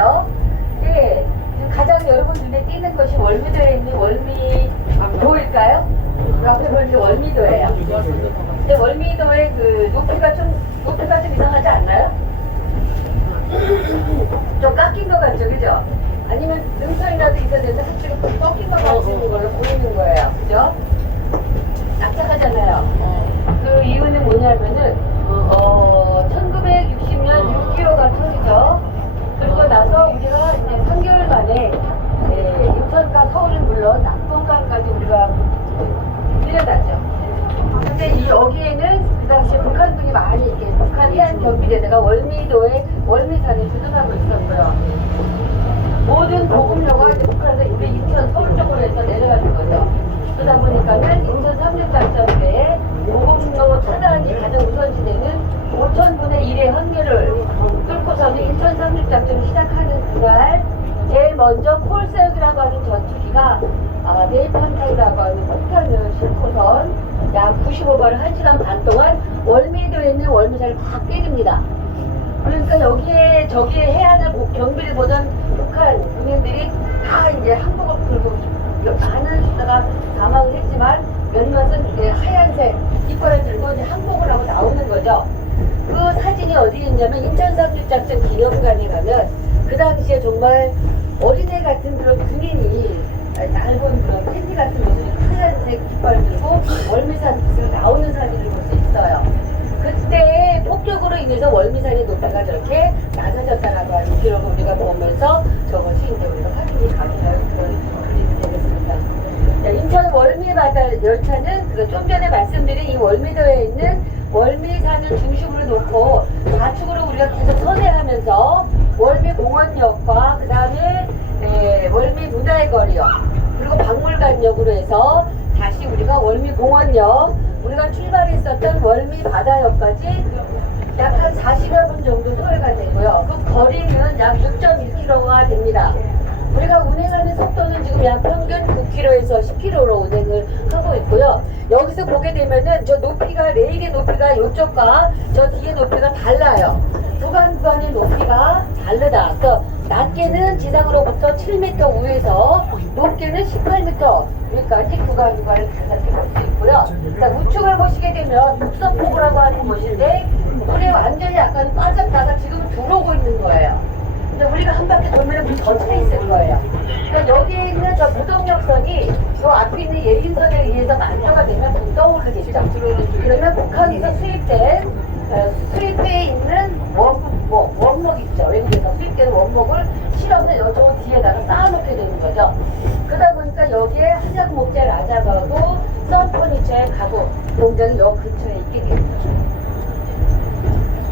그죠? 예, 가장 여러분 눈에 띄는 것이 월미도에 있는 월미도일까요? 앞에 보이는 게 월미도예요. 근데 월미도의 그 높이가 좀 이상하지 않나요? 좀 깎인 것 같죠, 그죠? 아니면 능선이라도 있어야 되는데 한쪽이 꺾인 것 같은 걸로 보이는 거예요, 그죠? 납작하잖아요. 그 이유는 뭐냐면은 1960년 6.25가 터지죠. 그리고 나서 우리가 이제 3개월 만에 인천과 서울은 물론 낙동강까지 우리가 밀려났죠. 근데 여기에는 그 당시에 북한군이 많이 이렇게 북한 해안 경비대대가 월미도에 월미산에 주둔하고 있었고요. 모든 보급로가 이제 북한에서 우리 인천 서울 쪽으로 해서 내려가는 거죠. 그러다 보니까는 인천 3.6작전대에 보급로 차단이 가장 우선시되는 5,000분의 1의 확률을 뚫고서는 인천 3.6작전을 시작하는 그날 제일 먼저 콜세역이라고 하는 전투기가 네이팜탄이라고 하는 폭탄을 싣고선 약 95발을 1시간 반 동안 월미도에 있는 월미산을 막 때립니다. 그러니까 저기에 해안을 경비를 보던 북한 군인들이 다 이제 항복을 풀고 많은 수다가 사망을 했지만 몇몇은 이제 하얀색 깃발을 들고 이제 항복을 하고 나오는 거죠. 그 사진이 어디에 있냐면 인천 3.6작전 기념관에 가면 그 당시에 정말 어린애 같은 그런 군인이 얇은 그런 팬티 같은 모습이 하얀색 깃발을 들고 월미산 나오는 사진을 볼 수 있어요. 그때 폭격으로 인해서 월미산의 높이가 저렇게 낮아졌다라고 하는 기록을 우리가 보면서 저것이 이제 우리가 확인이 가능한 그런 그림이 되겠습니다. 인천 월미바다 열차는 좀 전에 말씀드린 이 월미도에 있는 월미산을 중심으로 놓고 좌측으로 우리가 계속 선회하면서 월미공원역과 그 다음에 월미문화의 거리역 그리고 박물관역으로 해서 다시 우리가 월미공원역 우리가 출발했었던 월미바다역까지 약 한 40여 분 정도 소요가 되고요. 그 거리는 약 6.1km가 됩니다. 우리가 운행하는 속도는 지금 약 평균 9km에서 10km로 운행을 하고 있고요. 여기서 보게 되면은 저 높이가 레일의 높이가 이쪽과 저 뒤의 높이가 달라요. 구간의 높이가 다르다. 그래서 낮게는 지상으로부터 7m 우에서 높게는 18m 여기까지 구간을 다르게 볼 수 있고요. 자, 우측을 보시게 되면 북서포구라고 하는 곳인데 물에 완전히 약간 빠졌다가 지금 들어오고 있는 거예요. 근데 우리가 한 바퀴 돌면 더 차 있을 거예요. 그러니까 여기에 있는 저 무동력선이 저 앞에 있는 예린선에 의해서 만조가 되면 좀 떠오르겠죠. 그러면 북한에서 수입해 있는 원목 있죠. 외국에서 수입되는 원목을 실어서 저 뒤에다가 쌓아놓게 되는 거죠. 그러다 보니까 여기에 한약 목재 라자가고 썬퍼니처의 가구 공장이 여기 근처에 있게 되는 거죠.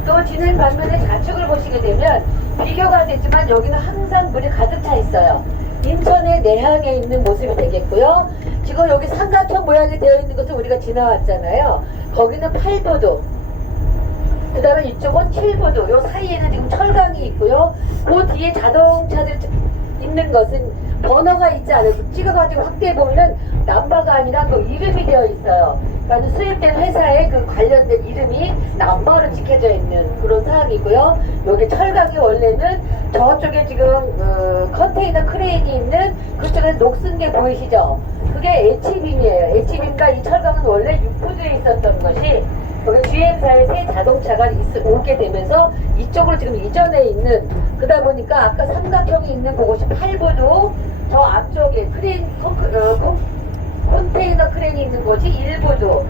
또 진행 반면에 좌측을 보시게 되면 비교가 되지만 여기는 항상 물이 가득 차 있어요. 인천의 내항에 있는 모습이 되겠고요. 지금 여기 삼각형 모양이 되어 있는 것을 우리가 지나왔잖아요. 거기는 8도도 그 다음에 이쪽은 7도도 요 사이에는 지금 철강이 있고요. 그 뒤에 자동차들 있는 것은 번호가 있지 않아서 찍어가지고 확대해보면 남바가 아니라 그 이름이 되어 있어요. 그러니까 수입된 회사의 그 관련된 이름이 남바로 찍혀져 있는 그런 사항이고요. 여기 철강이 원래는 저쪽에 지금 컨테이너 크레인이 있는 그쪽에 녹슨 게 보이시죠? 그게 H빔이에요. H빔과 이 철강은 원래 6부두에 있었던 것이 여기 GM사의 새 자동차가 오게 되면서 이쪽으로 지금 이전해 있는 그러다 보니까 아까 삼각형이 있는 그곳이 8부두 저 앞쪽에 컨테이너 크레인이 있는 곳이 1부두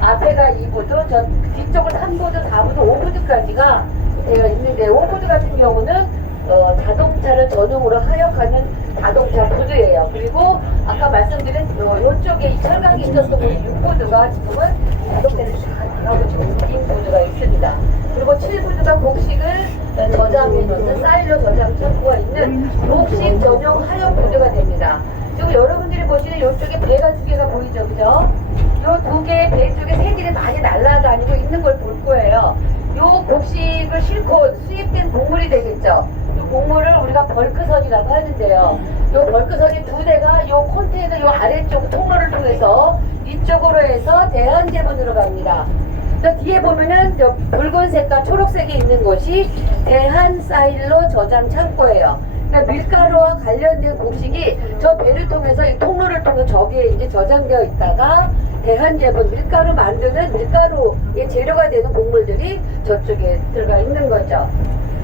앞에가 2부두 저 뒤쪽은 3부두 4부두 5부두까지가 되어 있는데 5부두 같은 경우는 자동차를 전용으로 하역하는 자동차 부두예요. 그리고 아까 말씀드린 요쪽에 이 철강이 있었던 곳이 6부두가 지금은 자동차를 다 나가고 지금 긴 부두가 있습니다. 그리고 7부두가 곡식을 저장해 놓는 사일로 저장 창고가 있는 곡식 전용 하역 부두가 됩니다. 지금 여러분들이 보시는 이쪽에 배가 두 개가 보이죠, 그죠? 요 두 개의 배 쪽에 새들이 많이 날아다니고 있는 걸 볼 거예요. 요 곡식을 싣고 수입된 곡물이 되겠죠. 이 곡물을 우리가 벌크선이라고 하는데요. 이 벌크선이 두 대가 이 컨테이너 이 아래쪽 통로를 통해서 이쪽으로 해서 대한제분으로 갑니다. 또 뒤에 보면은 저 붉은색과 초록색이 있는 곳이 대한 사일로 저장 창고예요. 그러니까 밀가루와 관련된 곡식이 저 배를 통해서 이 통로를 통해 저기에 이제 저장되어 있다가 대한제품 밀가루 만드는 밀가루의 재료가 되는 곡물들이 저쪽에 들어가 있는 거죠.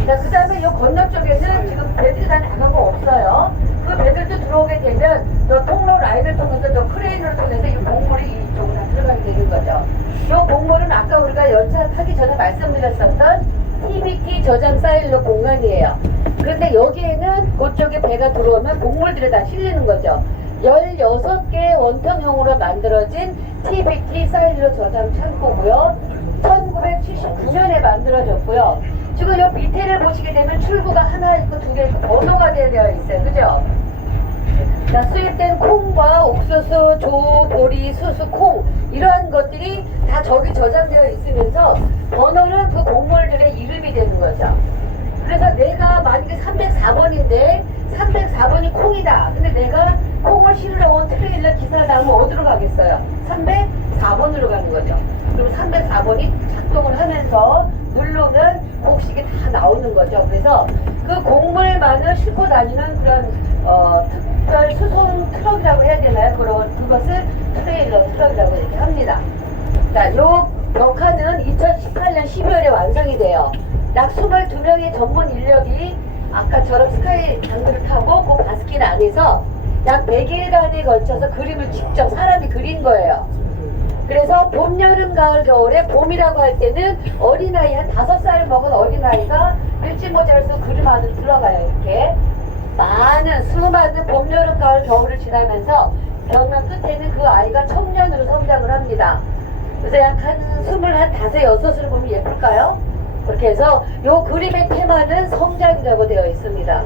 자, 그 다음에 이 건너쪽에는 지금 배들이 다 나간 거 없어요. 그 배들도 들어오게 되면 저 통로 라인을 통해서 저 크레인을 통해서 이 곡물이 이쪽으로 다 들어가게 되는 거죠. 이 곡물은 아까 우리가 연차 타기 전에 말씀드렸었던 TBT 저장 사일로 공간이에요. 그런데 여기에는 그쪽에 배가 들어오면 곡물들이 다 실리는 거죠. 16개의 원통형으로 만들어진 TBT 사일로 저장 창고고요. 1979년에 만들어졌고요. 지금 이 밑에를 보시게 되면 출구가 하나 있고 두 개 있고 번호가 되어 있어요. 그죠? 자, 수입된 콩과 옥수수, 조, 보리, 수수, 콩 이러한 것들이 다 저기 저장되어 있으면서 번호는 그 곡물들의 이름이 되는 거죠. 그래서 내가 만약에 304번인데 304번이 콩이다. 근데 내가 콩을 실으러 온 트레일러 기사다 하면 어디로 가겠어요? 304번으로 가는 거죠. 그럼 304번이 작동을 하면서 누르면 곡식이 다 나오는 거죠. 그래서 그 곡물만을 싣고 다니는 그런 특별 수송 트럭이라고 해야 되나요? 그것을 트레일러 트럭이라고 이렇게 합니다. 자, 요 칸은 2018년 12월에 완성이 돼요. 약 22명의 전문 인력이 아까처럼 스카이 장비를 타고 그 바스길 안에서 약 100일간에 걸쳐서 그림을 직접 사람이 그린 거예요. 그래서 봄, 여름, 가을, 겨울에 봄이라고 할 때는 어린아이 한 5살 먹은 어린아이가 일진모자를 쓰고 그림 안으로 들어가요. 이렇게 많은 수많은 봄, 여름, 가을, 겨울을 지나면서 벽면 끝에는 그 아이가 청년으로 성장을 합니다. 그래서 약 한 25, 6을 보면 예쁠까요? 그렇게 해서 요 그림의 테마는 성장이라고 되어 있습니다.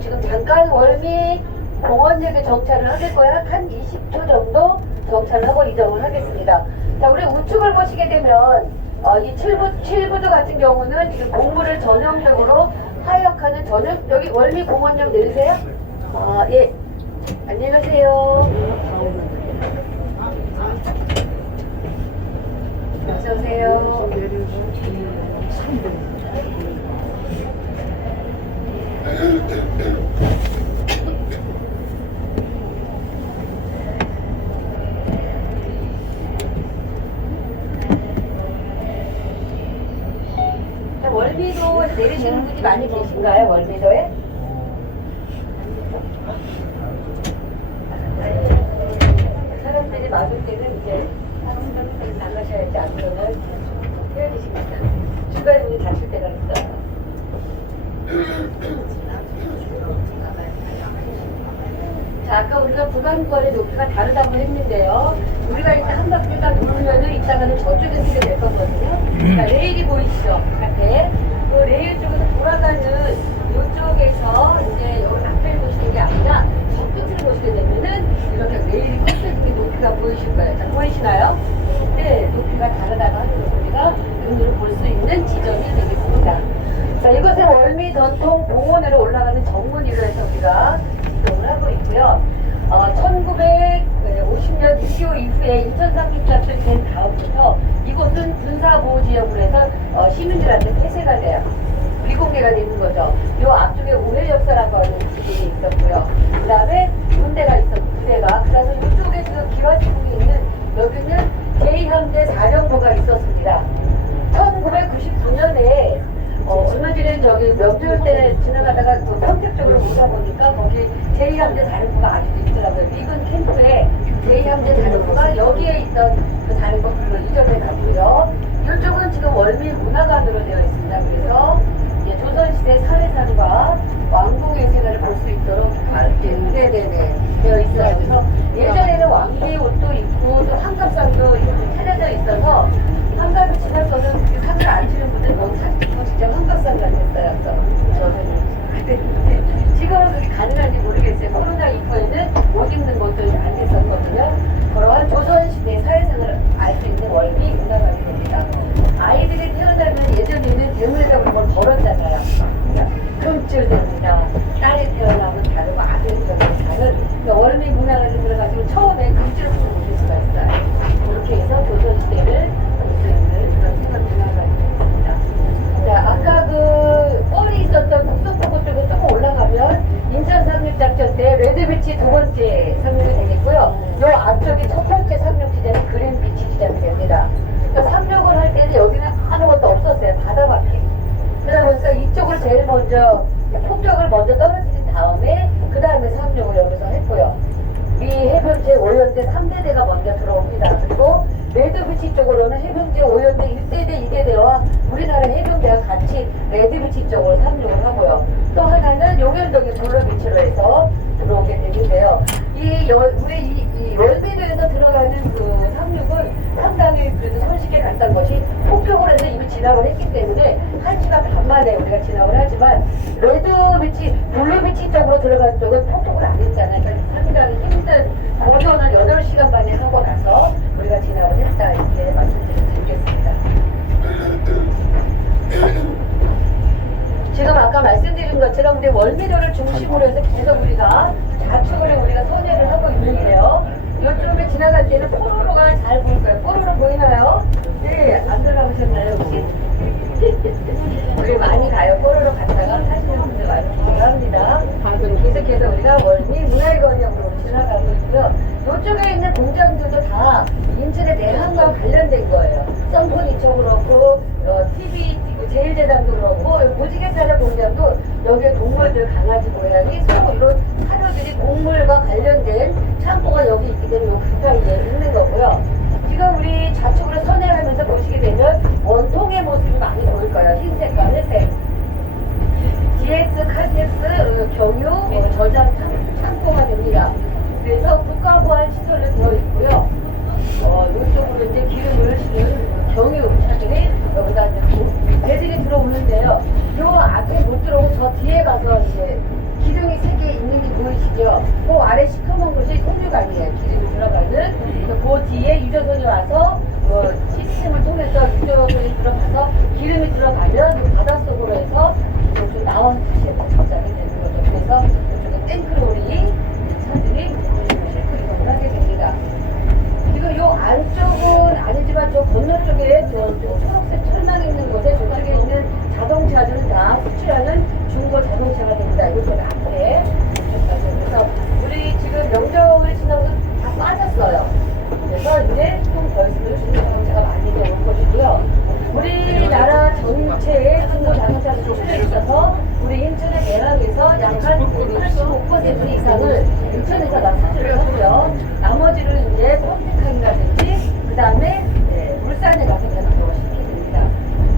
지금 잠깐 월미 공원역에 정차를 하실 거예요. 한 20초 정도 정차를 하고 이동을 하겠습니다. 자, 우리 우측을 보시게 되면 이 7부도 같은 경우는 지금 곡물을 전형적으로 하역하는 전용, 여기 월미 공원역 내리세요? 예. 안녕히 가세요. 어서오세요. 월미도 내리시는 분이 많이 계신가요? 월미도에? 사람들이 많을 때는 이제 한순간 나가셔야지 안 그러면 헤어지십니다. 중간에 문이 닫힐 때가 있어요. 자, 아까 우리가 구간거리 높이가 다르다고 했는데요. 우리가 일단 한 바퀴가 돌면은 이따가는 저쪽에 서게 될 거거든요. 자, 레일이 보이시죠? 앞에. 그 레일 쪽에서 돌아가는 이쪽에서 이제 여기 앞에 보시는 게 아니라 저 끝을 보시게 되면은 이렇게 레일이 꺾여지게 높이가 보이실 거예요. 자, 보이시나요? 네, 높이가 다르다고 하는 거 우리가 눈으로 볼 수 있는 지점이 되겠습니다. 자, 이것은 월미 전통 봉원으로 올라가는 정문이로 해서 우리가 이동을 하고 있고요. 1950년 6.25 이후에 인천 상륙작전이 된 다음부터 이곳은 군사보호지역으로 해서 시민들한테 폐쇄가 돼요. 비공개가 되는 거죠. 이 앞쪽에 우회역사라고 하는 집이 있었고요. 그 다음에 군대가 있었고, 부대가. 그래서 이쪽에 그 기와지국이 있는 여기는 제2함대 사령부가 있었습니다. 1999년에 얼마 전에 저기 명절 때 지나가다가 그 평택 쪽으로 오다 보니까 거기 제2함대 사령부가 아직도 있더라고요. 미군 캠프에 제2함대 사령부가 여기에 있던 그 사령부로 이전해 갔고요. 이쪽은 지금 월미 문화관으로 되어 있습니다. 그래서 이제 조선시대 사회상과 왕궁의 생활을 볼 수 있도록 네네네 되어 있어요. 그래서 예전에는 왕비의 옷도 입고 또 한갑상도 이렇게 차려져 있어서 한갑을 지나서는 그 상을 안 치는 분들 너무 사실 진짜 한갑상 같았어요. 저는 지금은 그게 가능한지 모르겠어요. 코로나 이후에는 옷 입는 것도 안 됐었거든요. 그러한 조선시대 사회상을 알 수 있는 월미 문화관이 됩니다. 아이들이 태어나면 예전에는 대문에다가 뭘 걸었잖아요. 금줄됩니다. 딸이 태어나면 다르고 아들이 태어나면 다른 월미 문화관에 들어가시면 처음에 금줄을 보실 수가 있어요. 그렇게 해서 조선시대 작전 때 레드비치 두 번째 상륙이 되겠고요. 요 앞쪽이 첫 번째 상륙 지점이 그린비치 지점이 됩니다. 그러니까 상륙을 할 때는 여기는 아무것도 없었어요. 바다밖에. 그러다 보니까 이쪽으로 제일 먼저 폭격을 먼저 떨어뜨린 다음에 그 다음에 상륙을 여기서 했고요. 미 해병제 5연대 3대대가 먼저 들어옵니다. 그리고 레드비치 쪽으로는 해병제 5연대 1대대 2대대와 우리나라 해병대가 같이 레드비치 쪽으로 상륙을 하고요. 또 하나는 용현동의 블루비치로 해서 들어오게 되는데요. 우리 월미도에서 들어가는 그 상륙은 상당히 그래도 손쉽게 갔던 것이 폭격을 해서 이미 진압을 했기 때문에 1시간 반 만에 우리가 진압을 하지만 레드비치, 블루비치 쪽으로 들어간 쪽은 폭격을 안 했잖아요. 그러니까 상당히 힘든 고전을 8시간 반에 하고 나서 우리가 진압을 했다 이렇게 말씀드리겠습니다. 지금 아까 말씀드린 것처럼 우리 월미도를 중심으로 해서 계속 우리가 좌측으로 우리가 선회를 하고 있는데요. 이쪽에 지나갈 때는 포로로가 잘 보일 거예요. 포로로 보이나요? 네, 안 들어가보셨나요 혹시? 우리 많이 가요. 포로로 갔다가 타시는 분들 많이 합니다. 계속해서 우리가 월미 문화회관역으로 지나가고 있고요. 이쪽에 있는 공장들도 다 인천의 내항과 관련된 거예요. 썬포니처 그렇고 TV 제일제당도 그렇고 무지개사료 공장도 여기에 동물들 강아지 고양이 소 이런 사료들이 곡물과 관련된 창고가 여기 있기 때문에 그 사이에 있는 거고요. 지금 우리 좌측으로 선회하면서 보시게 되면 원통의 모습이 많이 보일 거예요. 흰색과 회색. GX, 칼텍스, 경유, 저장 창고가 됩니다. 그래서 국가보안 시설로 되어 있고요. 이쪽으로 이제 기름을 실은 경유 차들이 여기다 이제 배들이 들어오는데요. 요 앞에 못 들어오고 저 뒤에 가서 이제 기둥이 3개 있는 게 보이시죠? 그 아래 시커먼 것이 송유관이에요. 기름이 들어가는. 그 뒤에 유조선이 와서 시스템을 통해서 유조선이 들어가서 기름이 들어가면 그 바닷속으로 해서 좀 나와서 다시 적장이 되는 거죠. 그래서 이쪽에 탱크로리 차들이 싣고 하게 됩니다. 그리고 요 안쪽은 아니지만 저 건너쪽에 저 초록색 철망 있는 곳에 저쪽에 있는 자동차들은 다 수출하는 중고 자동차가 됩니다. 이거 앞에. 그래서 우리 지금 명절이 지나고 다 빠졌어요. 그래서 이제 좀 더 있으면 중고 자동차가 많이 더 올 것이고요. 우리나라 전체에 중고 자동차가 수출돼 있어서 우리 인천의 내각에서 약 한 85% 이상을 인천에서 다 수출을 하고요. 나머지를 이제 펌핑항이라든지 그 다음에 울산에 가서 배송을 시키게 됩니다.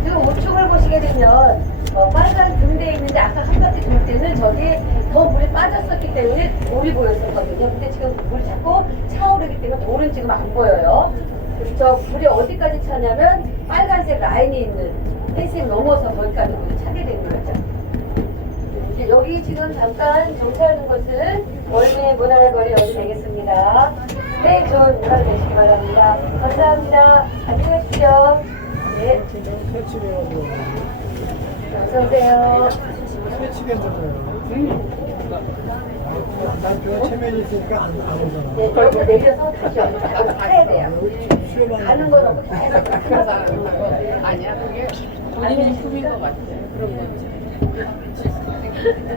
지금 우측을 보시게 되면 빨간 등대 있는데 아까 한 바퀴 돌 때는 저기 더 물이 빠졌었기 때문에 돌이 보였었거든요. 근데 지금 물이 자꾸 차오르기 때문에 돌은 지금 안 보여요. 그래서 저 물이 어디까지 차냐면 빨간색 라인이 있는 펜싱 넘어서 거기까지 물이 차게 되는 거죠. 이제 여기 지금 잠깐 정차하는 곳은 월미 문화회관이 여기 되겠습니다. 네, 좋은 문화 되시기 바랍니다. 감사합니다. 안녕히 계십시오. 네. 어서오세요. 세치겠잖아요. 난 그런 체면이 있으니까 안 오잖아. 네, 여기서 내려서 다시 타야 돼요. 가는 건 없고 계속 아니야, 그게 본인이 품인 것 같아. 그런 건지.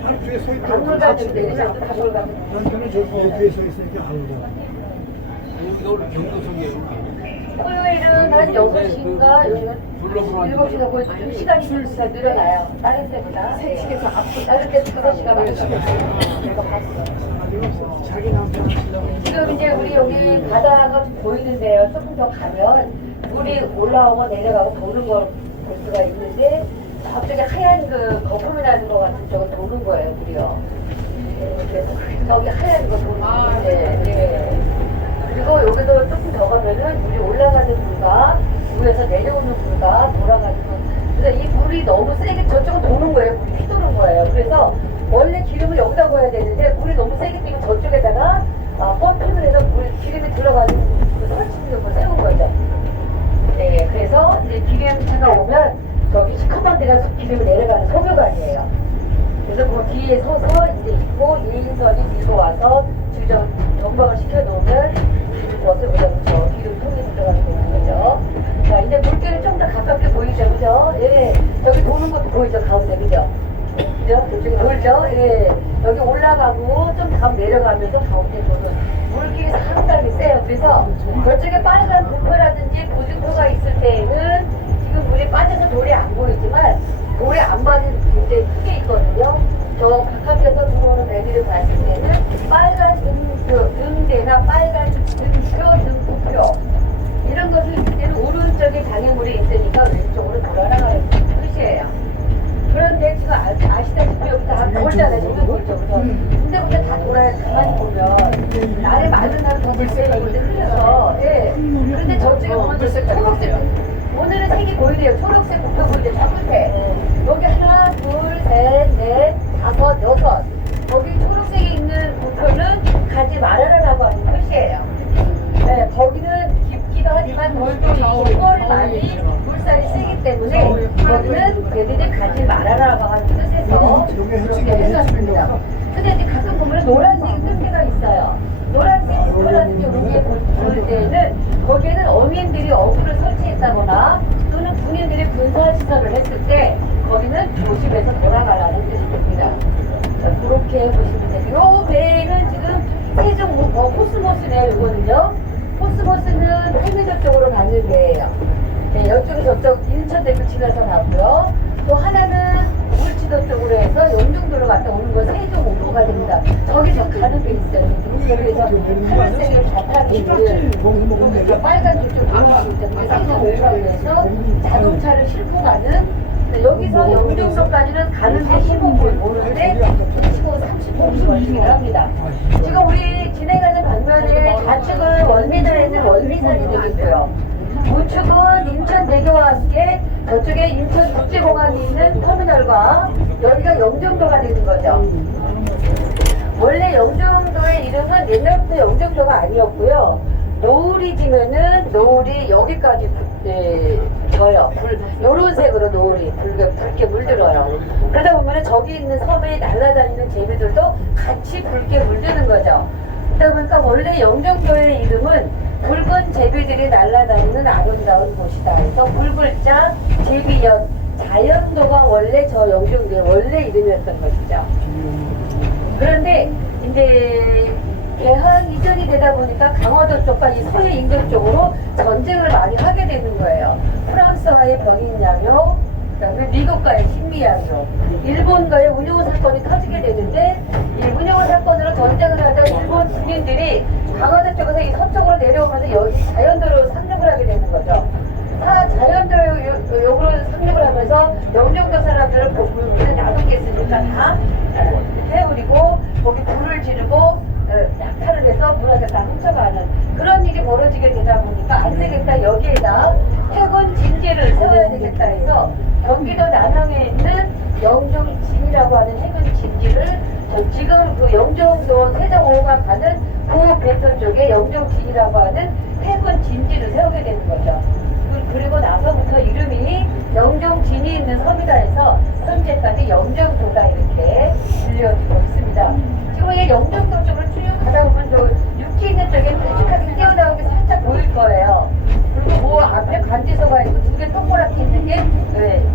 한 뒤에 서 있다. 박물관으로 내리자. 박물관. 남편은 저 뒤에 서 있으니까 안 오잖아. 여기가 우리 경도석이에요. 토요일은 한 6시인가 7시가 거의 2시간이 좀 늘어나요. 다른 때보다. 세치에서 앞으로 다른 때 5시가 많으시겠어요. 내가 봤어. 자기 남편 하시려고. 지금 이제 우리 여기 바다가 보이는데요. 조금 더 가면 물이 올라오고 내려가고 도는 걸 볼 수가 있는데 저쪽에 하얀 그 거품이 나는 것 같은 쪽은 도는 거예요, 물이요. 그래서 저기 하얀 거 도는데, 네. 그리고 여기도 조금 더 가면은 물이 올라가는 물과 위에서 내려오는 물과 돌아가는 물. 그래서 이 물이 너무 세게 저쪽은 도는 거예요. 물이 휘도는 거예요. 그래서 원래 기름을 여기다 부어야 되는데 물이 너무 세게 뛰고 저쪽에다가 펌핑을 해서 기름이 들어가는 그 설치를 세운 거죠. 네, 그래서 이제 기름차가 오면 저기 시커먼 데가 기름이 내려가는 소묘관이에요. 그래서 그 뒤에 서서 이제 있고 2인선이 밀고 와서 주전 전방을 시켜놓으면 것을 우리가 기름 통에 들어가게 되는 거죠. 자, 이제 물결이 좀 더 가깝게 보이죠, 그죠? 예, 저기 도는 것도 보이죠, 가운데, 그죠? 그죠? 저쪽에 보이죠? 예. 여기 올라가고 좀 더 내려가면서 가운데 도는 물길이 상당히 세요. 그래서 저쪽에 빨간 부표라든지 고중표가 있을 때에는 지금 물이 빠져서 돌이 안 보이지만 돌이 안 맞은 굉장히 크게 있거든요. 저 바깥에서 들어오는 애들을 봤을 때는 빨간 등대나 빨간 등부표 이런 것을 있을 때는 오른쪽에 장애물이 있으니까 왼쪽으로 돌아나가는 뜻이에요. 그런데 지금 아시다시피 여기 다 돌잖아요. 저쪽으로. 근데부터 다 돌아야 가만히 보면 날이 맑은 날은 더 불세가 있는데 흘려서 예. 근데 저쪽에 보면 초록색 오늘은 색이 보이네요. 초록색 부표 보이죠. 저 끝에 여기 하나 둘셋넷 다섯 여섯 거기 초록색이 있는 부표는 가지 말아라라고 하는 뜻이에요. 네, 거기는 깊기도 하지만 돌도 있고 뻘이 많이 물살이 세기 때문에 거기는 걔들이 가지 말아라라고 하는 뜻에서 그렇게 해놨습니다. 근데 이제 가끔 보면 노란색 뜬데가 있어요. 노란색 부표라든지 여기에 볼 때는 거기에는 어민들이 어부를 설치했다거나 또는 군인들이 군사시설을 했을 때 거기는 조심해서 돌아가라는 뜻이 됩니다. 자, 그렇게 보시면 돼요. 요 배는 지금 세종 코스모스네요. 이거는요. 코스모스는 태미도 쪽으로 가는 배예요. 네, 이쪽이 저쪽 인천대교 지나서 가고요. 또 하나는 울지도 쪽으로 해서 영종도로 갔다 오는 거 세종 5호가 됩니다. 저기서 가는 배 있어요. 여기에서 하늘색의 좌판이들 빨간 뒤쪽 보이시고 있잖아요. 세종 5호라고 해서 자동차를 싣고 가는 여기서 영종도까지는 가는데 15분 오는데 25, 30분 걸리긴 합니다. 지금 우리 진행하는 방면에 좌측은 월미도에 있는 월미산이 되겠고요. 우측은 인천대교와 함께 저쪽에 인천국제공항이 있는 터미널과 여기가 영종도가 되는 거죠. 원래 영종도의 이름은 옛날부터 영종도가 아니었고요. 노을이 지면은 노을이 여기까지 져요. 요런 색으로 노을이 붉게 물들어요. 그러다 보면은 저기 있는 섬에 날아다니는 제비들도 같이 붉게 물드는 거죠. 그러다 보니까 원래 영종도의 이름은 붉은 제비들이 날아다니는 아름다운 곳이다 해서 붉을자 제비연 자연도가 원래 저 영종도의 원래 이름이었던 것이죠. 그런데 이제 개항 이전이 되다 보니까 강화도 쪽과 이 서해 인근 쪽으로 전쟁을 많이 하게 되는 거예요. 프랑스와의 병인양요, 그다음에 미국과의 신미양요, 일본과의 운용 사건이 터지게 되는데 이 운용 사건으로 전쟁을 하던 일본 군인들이 강화도 쪽에서 이 서쪽으로 내려오면서 여기 자연도로 상륙을 하게 되는 거죠. 자연도로 상륙을 하면서 영종도 사람들을 물을 나누겠으니까 다 태우리고 거기 불을 지르고 약탈을 해서 물을 다 훔쳐가는 그런 일이 벌어지게 되다 보니까 안 되겠다, 여기에다 해군 진지를 세워야 되겠다 해서 경기도 남양에 있는 영종진이라고 하는 해군 진지를 지금 그 영종도 세종 5호가 가는 그 배터 쪽에 영종진이라고 하는 해군 진지를 세우게 되는 거죠. 그리고 나서부터 이름이 영종진이 있는 섬이다 해서 현재까지 영종도가 이렇게 불려지고 있습니다. 지금 이 영종도 쪽으로 쭉 가다 보면 저 육지 있는 쪽에 뾰족하게 띄어나오게 살짝 보일 거예요. 그리고 뭐 앞에 관제소가 있고 두 개 동그랗게 있는 게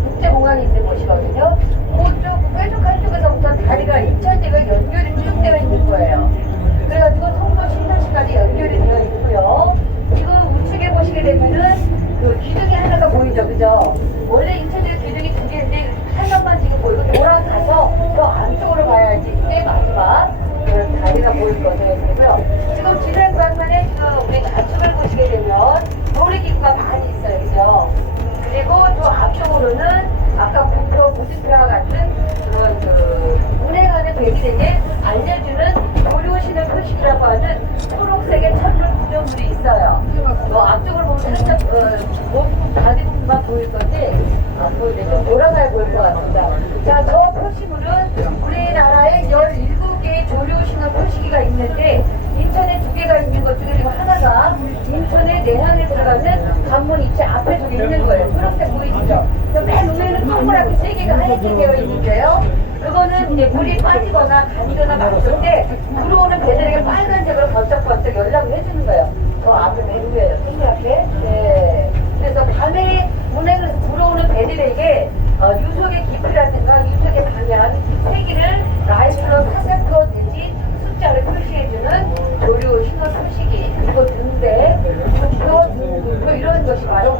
국제공항이 있는 곳이거든요. 그쪽 뾰족한 쪽에서부터 다리가 인천대가 연결이 쭉 되어 있는 거예요. 그래가지고 송도 신도시까지 연결이 되어 있고요. 지금 우측에 보시게 되면은 그 기둥이 하나가 보이죠, 그죠? 원래 인천대 기둥이 두 개인데 하나만 지금 보이고 돌아가서 더 안쪽으로 가야지 이게 마지막 그 다리가 보일 거고요. 지금 진행 방면에 지금 우리 좌측을 보시게 되면 놀이기구가 많이 있어요, 그죠? 그리고 또 앞쪽으로는 아까 부표, 무지표와 같은 그런 운행하는 배기에게 알려주는 고려신의 표식이라고 하는 초록색의 천물 구조물이 있어요. 앞쪽을 보면 살짝 다리만 보일 건데 안 보이네요. 돌아가야 보일 것 같습니다. 자, 저 표시물은 우리나라에 17개의 조류신의 표시기가 있는데 인천에 2개가 있는 것 중에 지금 하나가 인천의 내항에 들어가는 관문 입체 앞에 2개 있는 거예요. 초록색 보이시죠? 맨 위에는 동그랗게 3개가 하얗게 되어 있는데요. 그거는 이제 물이 빠지거나 가니거나 막을 때 들어오는 배들에게 빨간색으로 번쩍번쩍 연락을 해주는 거예요. 저 앞에 맨 위에요. 동그랗게. 네. 그래서 밤에 운행을 해서 들어오는 배들에게 유속의 깊이라든가 유속의 방향, 세기를 라이트로 화살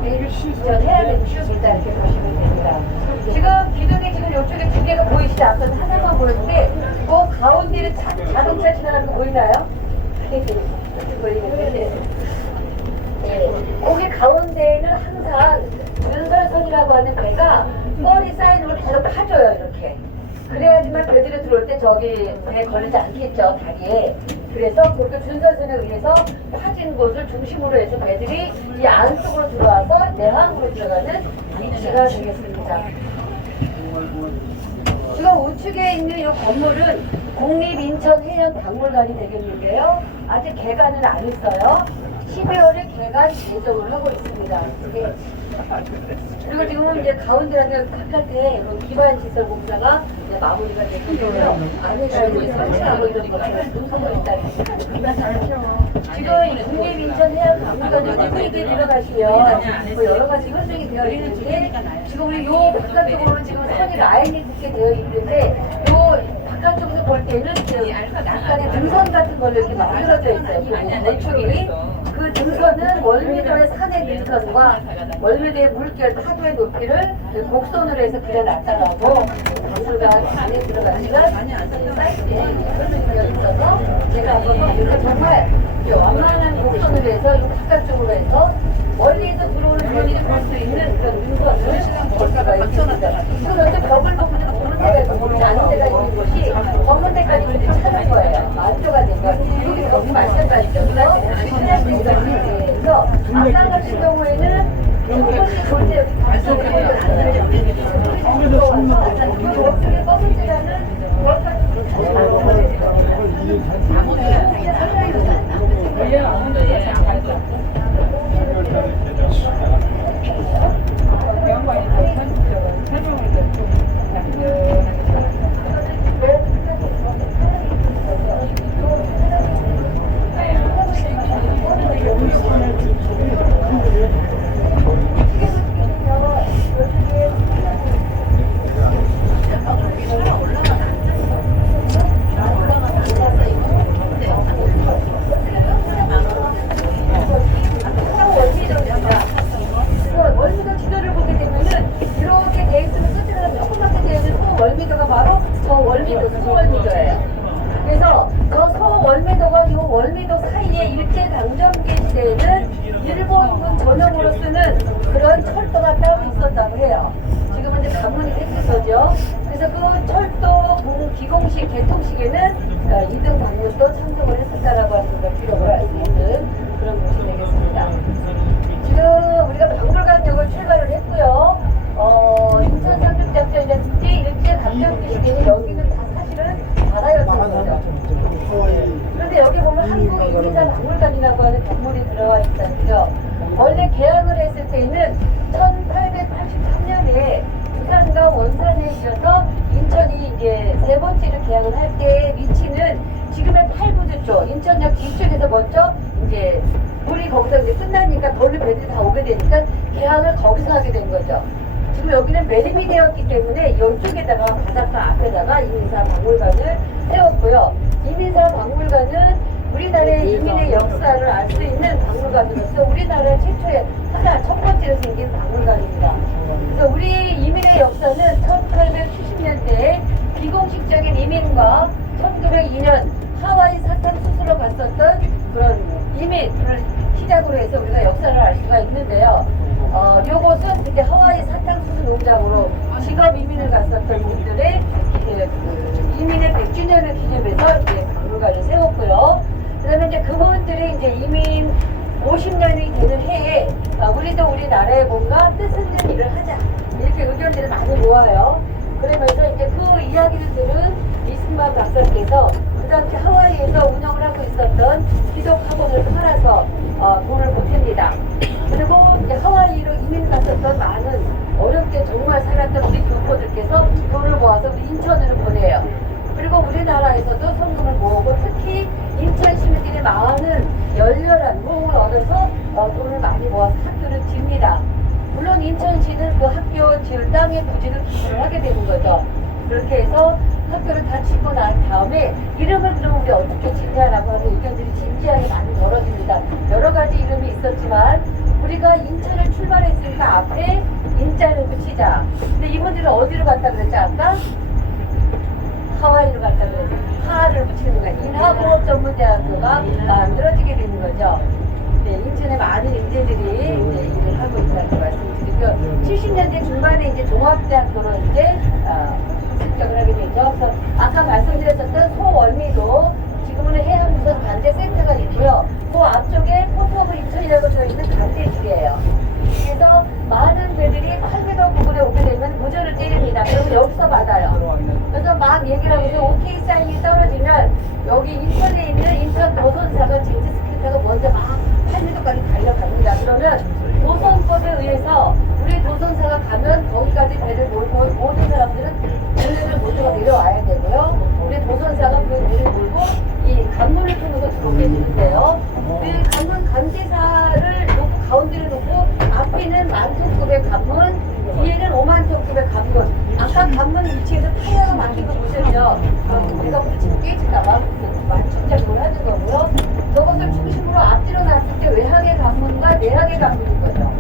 우리 전 해안에 쭉 있다 이렇게 보시면 됩니다. 지금 기둥이 지금 이쪽에 두 개가 보이시지 않아서 하나만 보이는데 그 가운데는 자동차 지나가는 거 보이나요? 보이는데 거기 가운데에는 항상 윤설선이라고 하는 배가 뻘이 쌓이는 걸 계속 파줘요 이렇게. 그래야지만 배들이 들어올 때 저기 배에 걸리지 않겠죠 다리에. 그래서 그렇게 준설선에 의해서 파진 곳을 중심으로 해서 배들이 이 안쪽으로 들어와서 내항으로 들어가는 위치가 되겠습니다. 지금 우측에 있는 이 건물은 국립인천해양박물관이 되겠는데요. 아직 개관을 안 했어요. 12월에 개관 예정을 하고 있습니다. 그리고 지금은 이제 가운데라는 바깥에 이런 기반시설 공사가 이제 마무리가 됐고요. 안에가 이제 설치하고 있는 것을 하고 있다. 지금 국립인천해양박물관 여기 들어가시면 뭐 여러 가지 현장이 되어 있는데 지금 우리 요 바깥쪽으로 지금 선이 라인이 붙게 되어 있는데 요 바깥쪽에서 볼 때는 약간의 등선 같은 걸로 이렇게 만들어져 있어요. 건축이. 그 등선은 월미도의 산의 등선과 월미도의 물결 파도의 높이를 곡선으로 해서 그려놨다라고 박물관 안에 들어가시면 사이트에 설명이 되어 있어서 제가 한번 보니까 정말 완만한 곡선으로 해서 이 바깥쪽으로 해서 멀리에서 들어오는 편의를 볼 수 있는 그런 능선을 볼 수가 있습니다. 지금 현재 벽을 보고 보는 데가 있고 보지 않은 데가 있는 곳이 검은 데까지 이제 찾을 거예요. 만조가 된 거예요. 여기 너무 마찬가지죠. 그래서 아까 같은 경우에는 조금씩 볼때 여기 단속을 이 원숭이 검은지라는 월미도 지도를 보게 되면은 이렇게 돼 있으면 끝으로 조그맣게 되어 있는 소월미도가 바로 저 월미도, 소월미도예요. 그래서 저 소월미도가 이 월미도 사이에 일제강점기 시대에는 일본군 전용으로 쓰는 그런 철도가 따로 있었다고 해요. 지금은 이제 가문이 생긴 거죠. 그래서 그 철도 기공식 개통식에는 2등 방문도 참석을 했었다라고 하는 걸 기록을 할 수 있는 그런 곳이 되겠습니다. 지금 우리가 박물관역을 출발을 했고요. 인천 상륙작전이라든지 일제강점기 시기에는 여기는 다 사실은 바다였던 거죠. 그런데 여기 보면 한국인민사박물관이라고 하는 건물이 들어와 있었죠. 원래 개항을 했을 때는 1883년에 부산과 원산에 이어서 인천이 이제 세 번째로 개항을 할 때 위치는 지금의 팔부주 쪽, 인천역 뒤쪽에서 먼저 이제 물이 거기서 이제 끝나니까 거기로 배들이 다 오게 되니까 개항을 거기서 하게 된 거죠. 지금 여기는 매립이 되었기 때문에 이쪽에다가 바닷가 앞에다가 이민사박물관을 세웠고요. 이민사박물관은 우리나라의 이민의 역사를 알 수 있는 박물관으로서 우리나라 최초의 첫 번째로 생긴 박물관입니다. 그래서 우리 이민의 역사는 1870년대에 비공식적인 이민과 1902년 하와이 사탕수수로 갔었던 그런 이민을 시작으로 해서 우리가 역사를 알 수가 있는데요. 요것은 이제 하와이 사탕수수 농장으로 직업 이민을 갔었던 분들의 이민의 100주년을 기념해서 이제 박물관을 세웠고요. 그다음에 이제 그분들이 이제 이민 50년이 되는 해에 우리도 우리나라에 뭔가 뜻 있는 일을 하자 이렇게 의견들을 많이 모아요. 그러면서 이제 그 이야기를 들은 이승만 박사께서 그 당시 하와이에서 운영을 하고 있었던 기독 학원을 팔아서 돈을 보탭니다. 그리고 이제 하와이로 이민 갔었던 많은 어렵게 정말 살았던 우리 교포들께서 돈을 모아서 우리 인천으로 보내요. 그리고 우리나라에서도 성금을 모으고 특히 인천 시민들이 많은 열렬한 호응을 얻어서 돈을 많이 모아서 학교를 지습니다. 물론 인천시는 그 학교 지을 땅의 부지를 기부를 하게 되는 거죠. 그렇게 해서 학교를 다 짓고 난 다음에 이름을 그럼 우리 어떻게 짓냐라고 하는 의견들이 진지하게 많이 벌어집니다. 여러 가지 이름이 있었지만 우리가 인천을 출발했으니까 앞에 인자를 붙이자. 근데 이분들은 어디로 갔다 그랬죠 아까? 하와이로 갔다 그랬죠. 하를 붙이는 거야. 인하공업전문대학교가 만들어지게 되는 거죠. 네, 인천에 많은 인재들이 이제 일을 하고 있다고 말씀드리고 70년대 중반에 이제 종합대학교로 이제 습격을 하게 되죠. 그래서 아까 말씀드렸었던 소월미도 지금은 해양부선 관제센터가 있고요. 그 앞쪽에 포트오브 인천이라고 되어 있는 관제실이에요. 그래서 많은 배들이 팔배도 부근에 오게 되면 무전을 때립니다. 그러면 여기서 받아요. 그래서 막 얘기를 하면서 오케이 사인이 떨어지면 여기 인천에 있는 인천 도선사가 제트스키타가 먼저 막 팔배도까지 달려갑니다. 그러면 도선법에 의해서 우리 도선사가 가면 거기까지 배를 몰고 모든 사람들은 배를 모두가 내려와야 되고요. 우리 도선사가 그 배를 몰고 이 관문을 통해서 들어오게 되는데요. 그 관문 관제사를 놓고 가운데를 놓고 앞에는 10,000톤급의 관문, 뒤에는 50,000톤급의 관문. 아까 관문 위치에서 타이어가 막힌 거 보셨죠? 우리가 부딪히면 깨질까봐 충작을 하는 거고요. 저것을 중심으로 앞뒤로 놨을 때 외항의 관문과 내항의 관문인 거죠.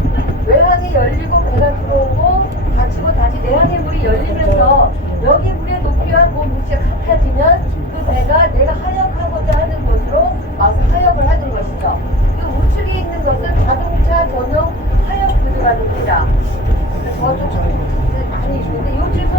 외항이 열리고 배가 들어오고 닫히고 다시 내항의 물이 열리면서 여기 물의 높이와 그 물체가 같아지면 그 배가 내가 하역하고자 하는 곳으로 와서 하역을 하는 것이죠. 그 우측에 있는 것은 자동차 전용 하역 구조가 됩니다. 저쪽 많이 있는데 요즘은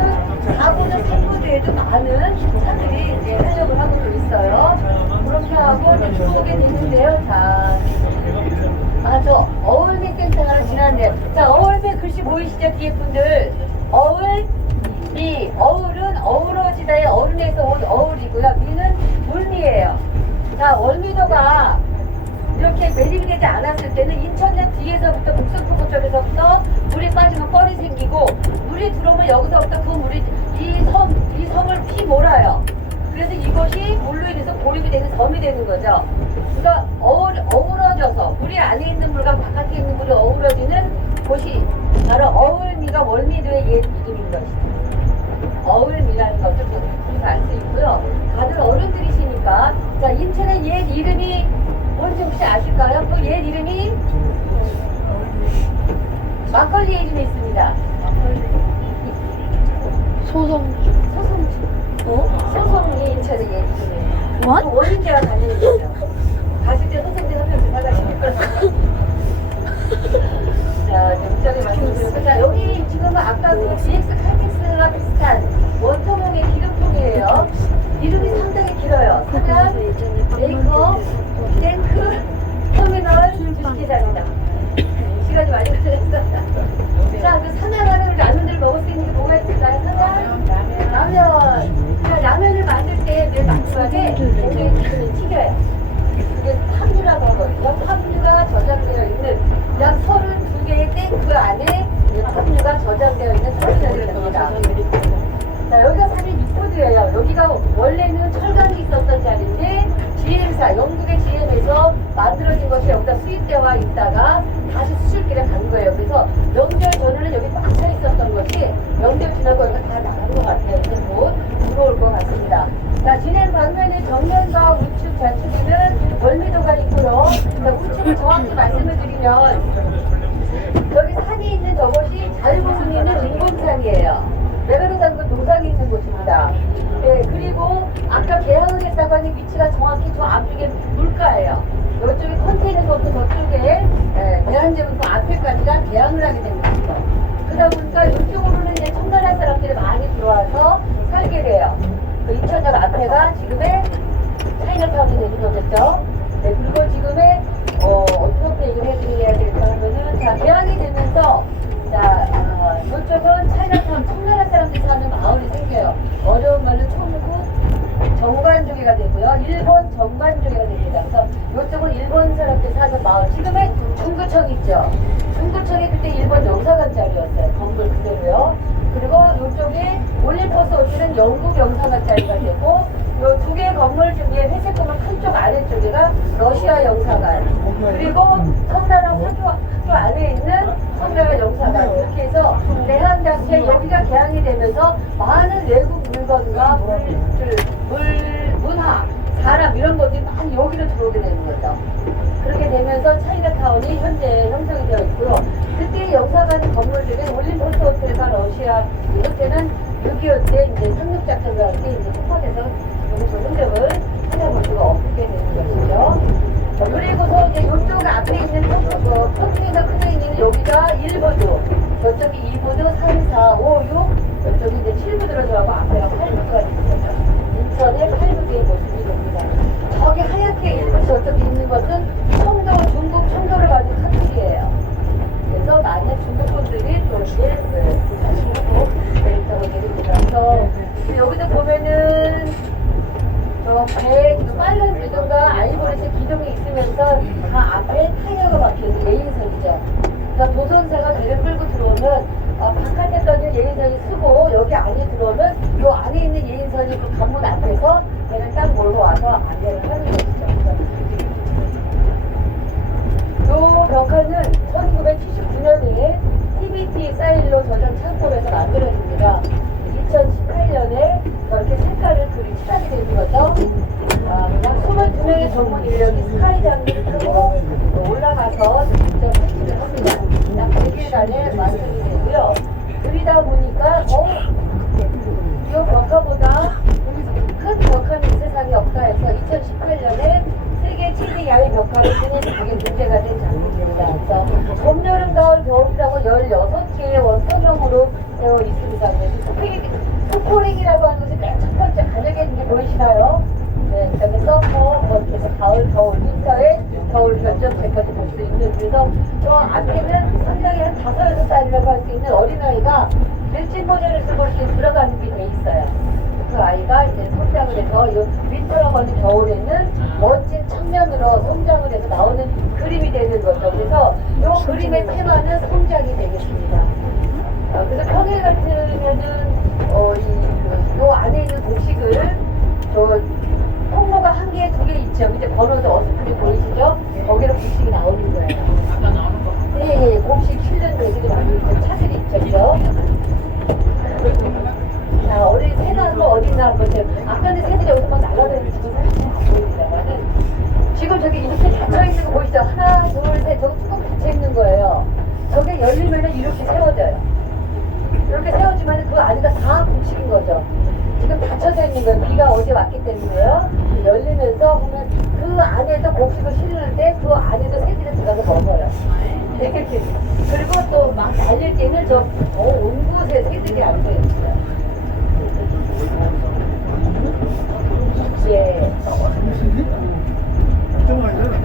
4부나 3부대에도 많은 차들이 이제 하역을 하고 있어요. 그렇게 하고 이제 들어오게 되는데요. 자, 저 어울미 센터가 지났네요. 자, 어울미 글씨 보이시죠? 뒤에 분들. 어울미. 어울은 어우러지다의 어른에서 온 어울이고요. 미는 물미예요. 자, 월미도가 이렇게 매립이 되지 않았을 때는 인천역 뒤에서부터 북성포구 쪽에서부터 물이 빠지면 뻘이 생기고 물이 들어오면 여기서부터 그 물이 이 섬을 피몰아요. 그래서 이것이 물로 인해서 고립이 되는 섬이 되는 거죠. 그러니까 어우러져서 물이 안에 있는 물과 바깥에 있는 물이 어우러지는 곳이 바로 어울미가 월미도의 옛 이름인 것이죠. 어울미라는 것을 우리가 알 수 있고요. 다들 어른들이시니까 자, 인천의 옛 이름이 뭔지 혹시 아실까요? 그 옛 이름이 막걸리의 이름이 있습니다. 소성주. 소송이 인천의 옛 이름이에요. What? 원인제가 다니는 거죠. 가실 때 소송제 한 명씩 사가시는 거예요. 자, 굉장히 말씀드렸고, 자, 여기 지금은 아까 그 GX 칼텍스와 비슷한 원터몽의 기름통이에요. 이름이 상당히 길어요. 사장, 메이커, 탱크, 터미널, 주식회사입니다. 시간이 많이 걸렸어요. 자, 그 산하라는 라면을 먹을 수 있는 게 뭐가 있을까요? 사장? 라면. 자, 라면을 만들 때 맨 마지막에 굉장히 기름을 튀겨요. 그게 팜유라고 하거든요. 팜유가 저장되어 있는 약 32개의 탱크 안에 팜유가 저장되어 있는 터미널이 됩니다. 자, 여기가 46포드예요. 여기가 원래는 철강이 있었던 자리인데 GM사, 영국의 GM에서 만들어진 것이 여기다 수입되어 있다가 다시 수출길에 간 거예요. 그래서 명절 전에는 여기 꽉 차 있었던 것이 명절 지나고 여기가 다 나간 것 같아요. 그래서 곧 들어올 것 같습니다. 자, 진행 방면의 정면과 우측, 좌측에는 월미도가 있고요. 자, 우측을 정확히 말씀을 드리면 여기 산이 있는 저것이 자유보승이 있는 인공산이에요. 메가로산군 노상이 있는 곳입니다. 네, 그리고 아까 개항을 했다고 하는 위치가 정확히 저 앞쪽에 물가예요. 이쪽에 컨테이너부터 저쪽에 대한제부터 앞에까지가 개항을 하게 된 것이죠. 그러다 보니까 이쪽으로는 이제 청나라 사람들이 많이 들어와서 살게 돼요. 그 인천역 앞에가 지금의 차이나타운이 되는 거겠죠. 네, 그리고 지금의 어떻게 얘기를 해드려야 될까 하면은 자, 개항이 되면서 자, 이쪽은 차이나타운 청나라 사람들이 사는 마을이 생겨요. 어려운 말로 청구 정관조개가 되고요. 일본 정관조개가 됩니다. 그래서 이쪽은 일본 사람들이 사는 마을. 지금의 중구청 있죠. 중구청이 그때 일본 영사관 자리였어요. 건물 그대로요. 그리고 이쪽에 올림포스 호텔은 영국 영사관 자리가 되고 요 두 개의 건물 중에 회색 건물 큰 쪽 아래쪽에가 러시아 영사관, 그리고 청나라 학교 안에 있는 청나라 영사관, 이렇게 해서 대한 당시에 여기가 개항이 되면서 많은 외국 물건과 문화, 사람 이런 것들이 많이 여기로 들어오게 되는 거죠. 그렇게 되면서 차이나타운이 현재 형성이 되어 중요한 게 이제 폭파돼서 여기 그 흔적을 찾아볼 수가 없게 되는 것이죠. 그리고서 이제 이쪽 앞에 있는 포트에서 크게 있는 여기가 1부도, 저쪽이 2부도, 3, 4, 5, 6, 이쪽이 이제 7부도로 들어가고 앞에가 8부가 있습니다. 인천의 8부도의 모습이 됩니다. 저기 하얗게 일부 저쪽에 있는 것은 청도, 중국 청도를 가진 카톡이에요. 그래서 많은 중국 분들이 또 이렇게 하시고 데이터가 되겠습니다. 그래서 여기도 보면은 배, 빨간 기둥과 아이보리색 기둥이 있으면서 다 앞에 타이어가 박혀있는 예인선이죠. 그러니까 도선사가 배를 끌고 들어오면 바깥에 떠있는 예인선이 쓰고 여기 안에 들어오면 이 안에 있는 예인선이 그 관문 앞에서 배를 딱 몰고 와서 안내를 하는 것이죠. 이 벽화는 1979년에 TBT 사일로 저장 창고에서 만들어집니다. 2018년에 저렇게 색깔을 그리 칠하게 되는 거죠. 그냥 22명의 전문 인력이 스카이 장비를 타고 올라가서 직접 설치를 합니다. 약 100일간에 완성이 되고요. 그리다 보니까 이 벽화보다 큰 벽화는 이 세상에 없다 해서 2018년에 세계 최대 야외 벽화를 기념하게 문제가 된 작품입니다. 그래서 봄, 여름, 가을, 겨울이라고 16개의 원서명으로 되어 있습니다. 스포링이라고 하는 것이 맨 첫 번째 가격에 있는 게 보이시나요? 네, 그다음에 서머, 그래서 가을, 겨울, 윈터에 겨울 결정체까지 볼 수 있는, 그래서 저 앞에는 상당히 한 5, 6살이라고 할 수 있는 어린아이가 밀짚 모자를 쓰고 이렇게 들어가는 게 돼 있어요. 그 아이가 이제 성장을 해서 이 윈터라고 하는 겨울에는 멋진 청년으로 성장을 해서 나오는 그림이 되는 거죠. 그래서 이 그림의 테마는 성장이 되겠습니다. 그래서 평일 같으면은 이 안에 있는 곡식을 통로가 1개, 2개 있죠. 이제 번호도 어스프리 보이시죠? 거기로 곡식이 나오는 거예요. 아까 나오는 거. 네, 곡식 실는 애들이 많이 있죠. 차들이 있죠. 그죠? 자, 어린 새나고 어린 나고 아까는 새들이 여기서 막 날아다니는 지금 사실 안 보입니다만은 지금 저기 이렇게 닫혀있는 거 보이시죠? 하나, 둘, 셋, 저거 쭉 닫혀있는 거예요. 저게 열리면은 이렇게 세워져요. 이렇게 세워지면 그 안에가 다 곡식인 거죠. 지금 닫혀져 있는 거예요. 비가 어제 왔기 때문에요. 열리면서 보면 그 안에도 곡식을 실는데 그 안에도 새들이 들어가서 먹어요. 그리고 또 막 달릴 때는 온 곳에 새들이 앉아있어요. 예. 걱정 아니잖아.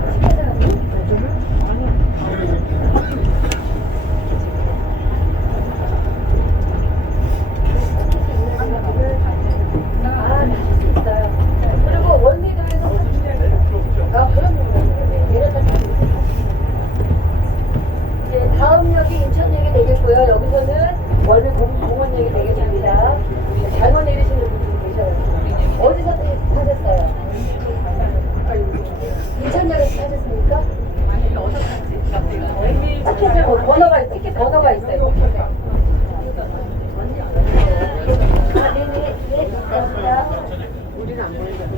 그리고 원리도에서 이제 다음 역이 인천역이 되겠고요. 여기서는 원래 공원역이 되겠습니다. 잘못 내리시는 분들이 계셔요. 어디서 타셨어요? 인천역에서 타셨습니까? 아니, 어디서 갔지? 티켓 번호가 있어요. 우리는 안 보이거든.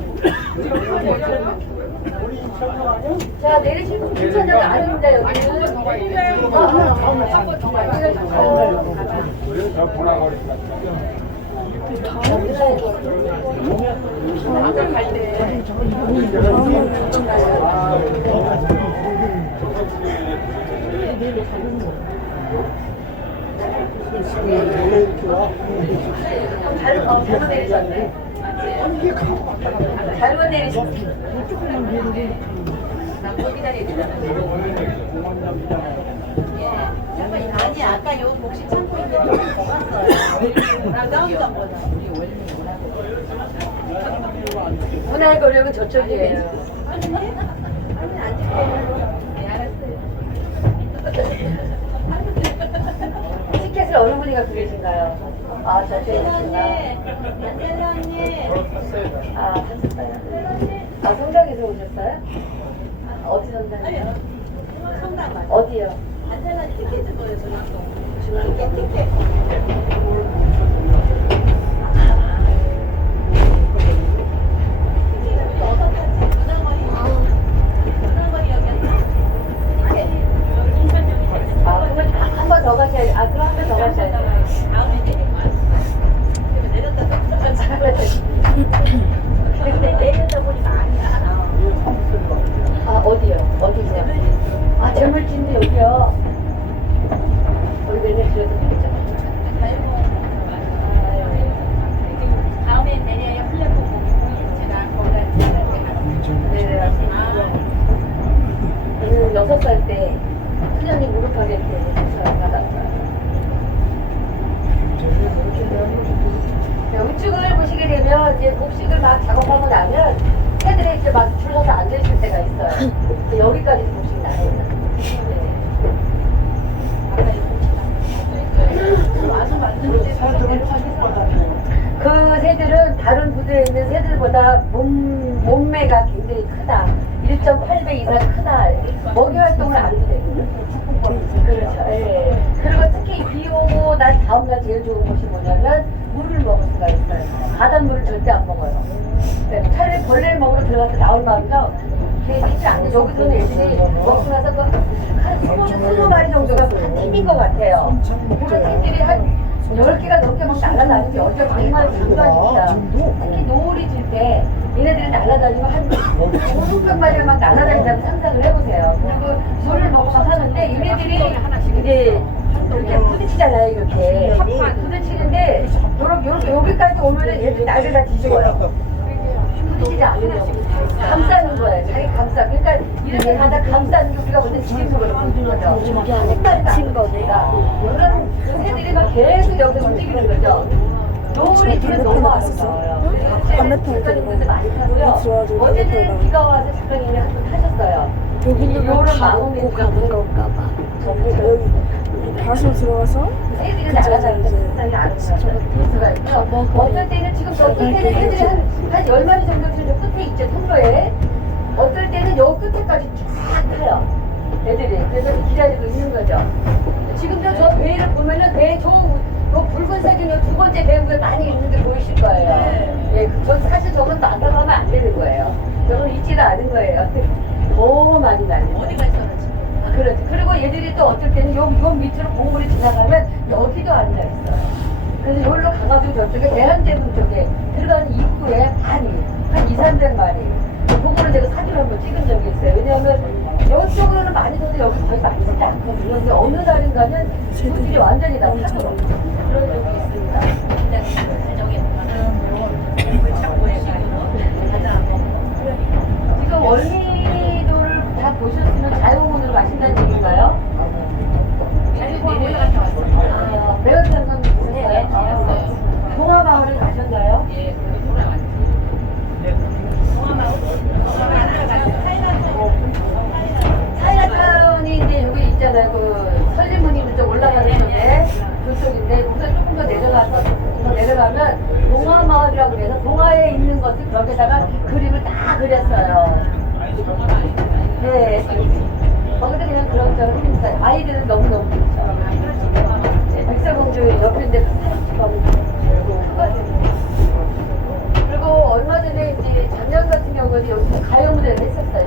자, 내리실 분 인천역 아닙니다. 여기는. 한번 더 아까 갈 때. 잘못 내리셨네. 잘못 내리셨네. 나못 기다려야 되잖아. 아니 아까 요 복식 참고 있는데 더 왔어요. 나가운데 안 보다. 문화거리역은 저쪽이에요. 아니 안 찍고. 네 알았어요. 티켓을 어느 분이 갖고 계신가요? 아, 저쪽에 안젤라 계시구나. 언니, 안젤라 언니. 아, 하셨어요? 아, 성당에서 오셨어요? 어디 성당이요? 성당 맞아. 어디요? 안젤라 티켓 준 거예요 저녁도. 티켓. 어서 타지? 문화거리. 문화거리 여기였나? 아, 그러면 한 번 더 가셔야, 그럼 한 번 더 가셔야 돼요. 다음에 내려가. 내렸다 또 들어가자. 6살 때 수녀님 무릎하게 받았어요. 우측을 보시게 되면 이제 곡식을 막 작업하고 나면 새들이 이제 막 줄서서 앉아있을 때가 있어요. 여기까지 곡식이 나요. 그 새들은 다른 부두에 있는 새들보다 몸매가 굉장히 크다. 1.8배 이상 크다. 먹이 활동을 안 해도 되거든요. 그렇죠. 예. 그리고 특히 비 오고 난 다음날 제일 좋은 것이 뭐냐면 물을 먹을 수가 있어요. 바닷물을 절대 안 먹어요. 네, 차라리 벌레를 먹으러 들어가서 나올 마음이죠. 되지 않는 여기서는 애들이 먹고 나서 한 20마리 정도가 한 팀인 것 같아요. 그런 팀들이 한 10개가 넘게 막 날아다니는데 어제 정말 장관입니다. 특히 노을이 질 때 얘네들이 날아다니면 한 500마리가 막 날아다닌다고 상상을 해보세요. 그리고 물을 먹고 하는데 얘네들이 이제 이렇게 부딪히잖아요. 이렇게 부딪히는데 요렇게 여기까지 오면은 얘들 날개 다 뒤집어요. 부딪히지 않으려고 감싸는 거예요. 자기 감싸. 그러니까 이렇게 가다 감싸는 게 우리가 먼저 지금적으로 보는 거죠. 한 마리도 안 거니까 그런 새들이 막 계속 여기서 움직이는 거죠. 노을이 지금 너무 아름다워요. 작가님들도 많이 타고요. 어제는 비가 와서 작가님이 한 번 타셨어요. 여기는 요런 다 마음이 먹고 가는 걸까봐. 그러니까 여기 밭으로 들어가서 새들이 날아다니는 세상이 아름다워요. 수가 있죠. 어떨 때는 지금 저 끝에는 새들이 한 10마리 정도 지금 끝에 있죠. 통로에. 어떨 때는 요 끝에까지 쫙 타요. 애들이. 그래서 기다리고 있는 거죠. 지금도 저 배를 보면은 배 저 붉은색이 두 번째 배우에 많이 있는 게 보이실 거예요. 예, 사실 저건 나가면 안 되는 거예요. 저건 있지도 않은 거예요. 너무 많이 날려요. 어디가 있어 지금? 그렇지. 그리고 얘들이 또 어떨 때는 요 밑으로 공물이 지나가면 여기도 앉아있어요. 그래서 여기로 가가지고 저쪽에 대한제국 쪽에 들어가는 입구에 한 200~300마리. 그거를 제가 사진을 한번 찍은 적이 있어요. 왜냐하면 이쪽으로는 많이 서서 여기 거의 많이 쓰지 않거든요. 근데 어느 날인가는 새들이 완전히 다 타더라고요. 그런 적이 있습니다. 지금 월미도를 다 보셨으면 자유공원으로 가신다는 얘기인가요? 매운탕 건 보셨어요? 동화마을을 가셨나요? 예, 거기 돌아왔지. 차이나타운이 이제 여기 있잖아요. 그 설리무늬 쪽 올라가는 쪽에 그쪽인데 거기서 조금 더 내려가면 동화마을이라고 그래서 동화에 있는 것을 거기다가 그림을 다 그렸어요. 네. 거기다 그냥 그런저런 힘있어요. 아이들은 너무너무 좋죠. 네, 백설공주 옆인데 그리고 얼마 전에 이제 작년 같은 경우는 여기서 가요 무대를 했었어요.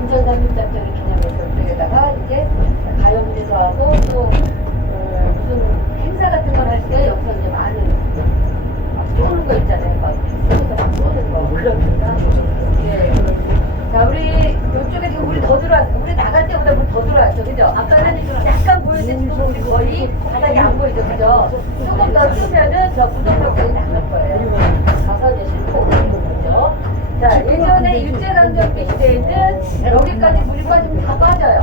인천 3.1 기념해서 여기다가 이제 가요 무대도 하고 또 무슨 행사 같은 걸 할 때 여기서 이제 많은 막 쏘는 거 있잖아요. 막 쏘면서 막 쏘는 거 그러니까 예. 자 우리 이쪽에 지금 우리 더 들어왔어. 우리 나갈 때보다 우리 더 들어왔죠, 그죠? 아까는 약간 보였는데 지금 우리 거의 바닥이 안 보이죠, 그죠? 조금 더 쓰면은 저 부동력까지 나갈 거예요. 가서 이제 싣고 오는 거죠. 자 예전에 일제강점기 시대에는 여기까지 물이 빠지면 다 빠져요.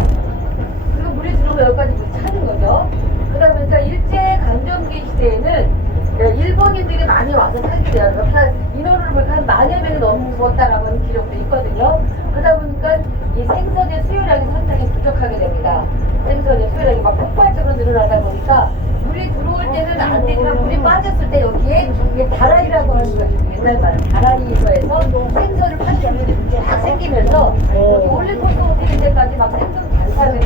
그리고 물이 들어오면 여기까지 물이 차는 거죠. 그러다 보니까 일제강점기 시대에는 일본인들이 많이 와서 살게 돼요. 인원으로 보니까 한 10,000 명이 넘었다라고 하는 기록도 있거든요. 그러다 보니까 이 생선의 수요량이 상당히 부족하게 됩니다. 생선의 수요량이 막 폭발적으로 늘어나다 보니까 물이 들어올 때는 안 되지만 물이 빠졌을 때 여기에 이게 다라이라고 하는 거죠. 옛날 말은 다라이에서 생선을 파시는 일이 쫙 생기면서 여기 올림포스 호텔 때까지 막 생선 단상을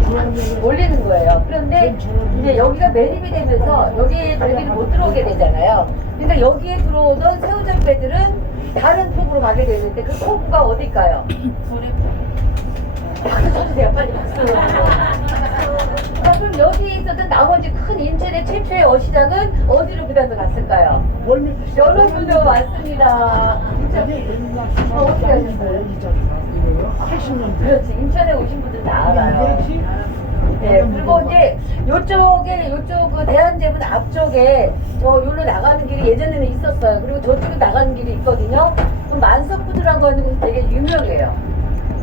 올리는 거예요. 그런데 이제 여기가 매립이 되면서 여기에 배들이 못 들어오게 되잖아요. 그러니까 여기에 들어오던 새우젓 배들은 다른 폭으로 가게 되는데 그 폭가 어딜까요? 박수 쳐주세요. 빨리 박수. 자, 그럼 여기 있었던 나머지 큰 인천의 최초의 어시장은 어디로 그 다음에 갔을까요? 연호주로 왔습니다. 어떻게 하셨어요? 80년대. 그렇지. 인천에 오신 분들 다 알아요. 네, 그리고 이제 요쪽 그 대한제분 앞쪽에 저 여기로 나가는 길이 예전에는 있었어요. 그리고 저쪽에 나가는 길이 있거든요. 그럼 만석푸드라고 하는 곳이 되게 유명해요.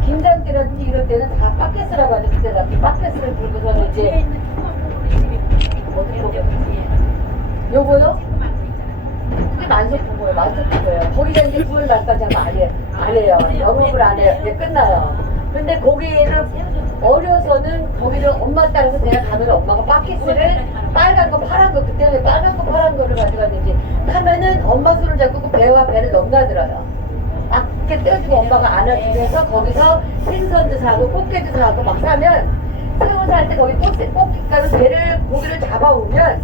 김장계라든지 이런 가격 때는 다 바켓스라고 하죠. 그때 다 바켓스를 들고서는 이제 어떻게 보면 요거요? 그게 만석부고요. 만석부고요. 거기가 이제 9월 말까지 하면 안 해요. 영업을 안 해요. 이제 끝나요. 근데 거기에는 어려서는 거기를 엄마 따라서 내가 가면 엄마가 바켓스를 빨간 거 파란 거 그때는 빨간 거 파란 거를 가져갔는지 하면은 엄마 손을 잡고 그 배와 배를 넘나들어요. 밖에 떼어주고 엄마가 안아주면서 거기서 생선도 사고 꽃게도 사고 막 사면 새우 살 때 거기 꽃게가루 배를 고기를 잡아오면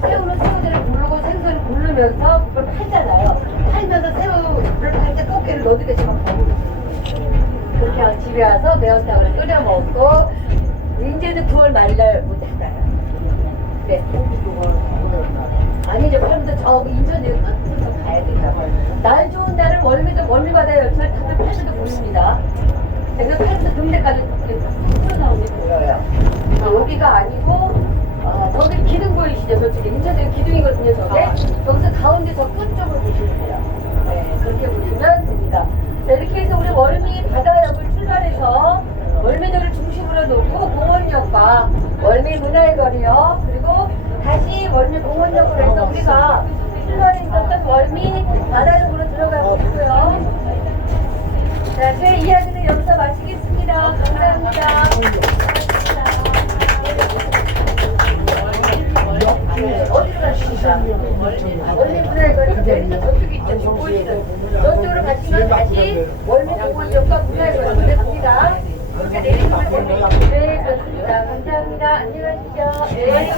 새우는 새우들을 부르고 생선을 부르면서 그걸 팔잖아요. 팔면서 새우를 팔 때 꽃게를 넣어두듯이 막 버무리고 그렇게 하고 집에 와서 매운탕을 끓여 먹고 이제는 9월 말날 못 닫아요. 네. 아니죠. 그러면서 저 인천에 끝으로 가야 된다고. 날 좋은 날은 월미바다 열차를 타면 팔도 보입니다. 그래서 팔도 등대까지 튀어나오게 보여요. 여기가 아니고 저기 기둥 보이시죠? 저쪽에 인천에 기둥이거든요. 저게 여기서 가운데 저 끝쪽으로 보시면 돼요. 네, 그렇게 보시면 됩니다. 자, 이렇게 해서 우리 월미 바다역을 출발해서 월미도를 중심으로 놓고 공원역과 월미 문화의 거리요. 그리고 다시 월미 공원역으로 해서 우리가 출발해 있었던 월미 바다역으로 들어가고 있고요. 자, 제 이야기는 여기서 마치겠습니다. 감사합니다. 어디로 가십니까? 월미 문화의 거리 저쪽이 있죠. 보이시죠? 저쪽으로 가시면 다시 월미 공원역과 문화의 거리로 갑니다. 그렇게 내리시면 됩니다. 네, 그렇습니다. 감사합니다. 안녕하시죠. 네.